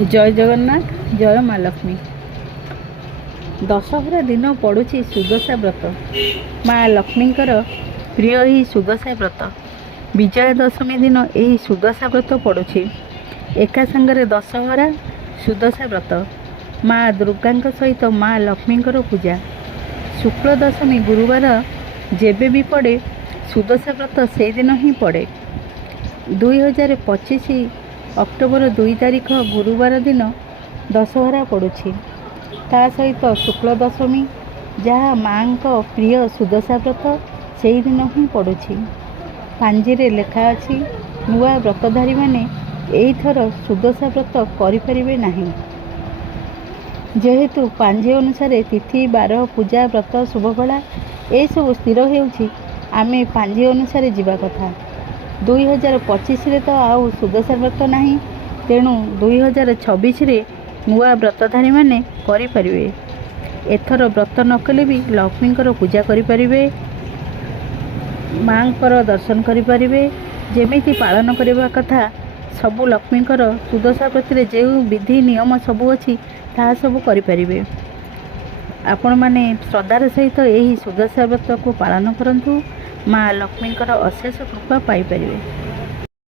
जय जगन्नाथ जय माँ लक्ष्मी। दशहरा दिन पड़ुछि सुदशा व्रत। माँ लक्ष्मींकर प्रिय ही सुदशा व्रत। विजया दशमी दिन यही सुदशा व्रत पड़ुछि। एका संगरे दशहरा सुदशा व्रत। माँ दुर्गांक सहित माँ लक्ष्मींकर पूजा। शुक्ल दशमी गुरुवार जेबे भी पड़े सुदशा व्रत से दिन ही पड़े। 2025 अक्टोबर 2 तारिख गुरुवार दिन दशहरा पड़ुछि। ता सहित शुक्ल दशमी जहाँ माँ को प्रिय सुदशा व्रत से दिन ही पड़ुछि। पांजिरे लेखा अछि नुआ व्रतधारी माने एइथर सुदशा व्रत करिपरिबे नाही। जेहेतु पांजी अनुसार तिथि बार पूजा व्रत शुभफला ए सब स्थिर हेउछि, आमे पांजी अनुसार जीवा कथा। 2025 रे तो आउ सुदशा व्रत नाही, तेणु 2026 रे नुआ व्रतधारी माने करिपरिबे। एथर व्रत न कले भी लक्ष्मींकर पूजा करिपरिबे, मांकर दर्शन करिपरिबे। जेमिति पालन करबा कथा सबु लक्ष्मींकर सुदशा व्रत रे जे विधि नियम सबु अछि ताहा सबु करिपरिबे। आपण माने श्रद्धार सहित यही सुदशा व्रत को पालन करंतु। माँ लक्ष्मींकर अशेष कृपा पाई परिबे।